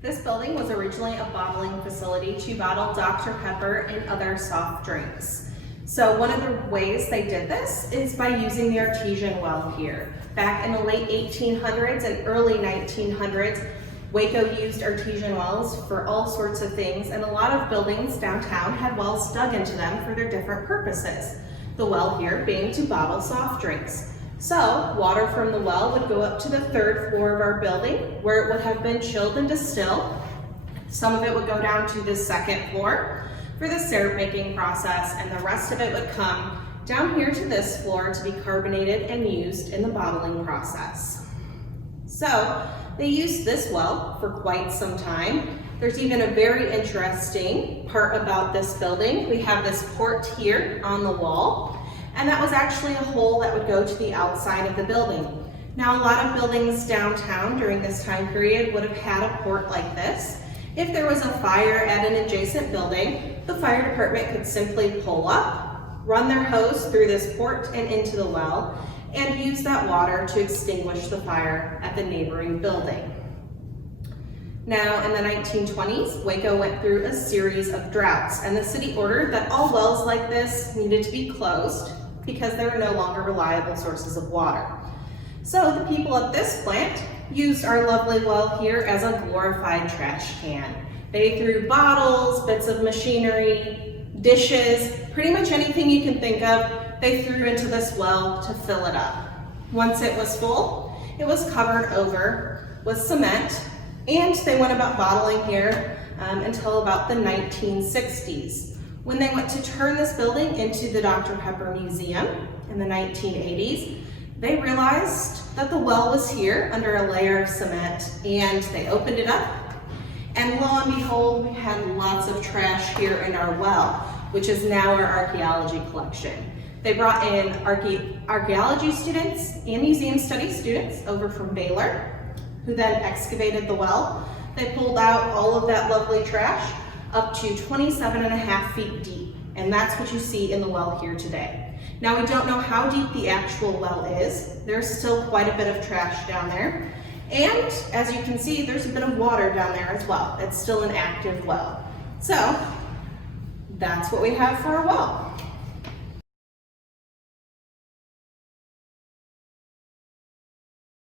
This building was originally a bottling facility to bottle Dr. Pepper and other soft drinks. So one of the ways they did this is by using the Artesian Well here. Back in the late 1800s and early 1900s, Waco used artesian wells for all sorts of things, and a lot of buildings downtown had wells dug into them for their different purposes. The well here being to bottle soft drinks. So water from the well would go up to the 3rd floor of our building where it would have been chilled and distilled. Some of it would go down to the 2nd floor for the syrup making process, and the rest of it would come down here to this floor to be carbonated and used in the bottling process. So they used this well for quite some time. There's even a very interesting part about this building. We have this port here on the wall, and that was actually a hole that would go to the outside of the building. Now, a lot of buildings downtown during this time period would have had a port like this. If there was a fire at an adjacent building, the fire department could simply pull up, run their hose through this port and into the well, and use that water to extinguish the fire at the neighboring building. Now, in the 1920s, Waco went through a series of droughts, and the city ordered that all wells like this needed to be closed because they were no longer reliable sources of water. So the people at this plant used our lovely well here as a glorified trash can. They threw bottles, bits of machinery, dishes, pretty much anything you can think of, they threw into this well to fill it up. Once it was full, it was covered over with cement, and they went about bottling here until about the 1960s. When they went to turn this building into the Dr. Pepper Museum in the 1980s, they realized that the well was here under a layer of cement, and they opened it up, and lo and behold, we had lots of trash here in our well, which is now our archaeology collection. They brought in archaeology students and museum studies students over from Baylor, who then excavated the well. They pulled out all of that lovely trash up to 27.5 feet deep, and that's what you see in the well here today. Now, we don't know how deep the actual well is. There's still quite a bit of trash down there, and as you can see, there's a bit of water down there as well. It's still an active well. So that's what we have for our well.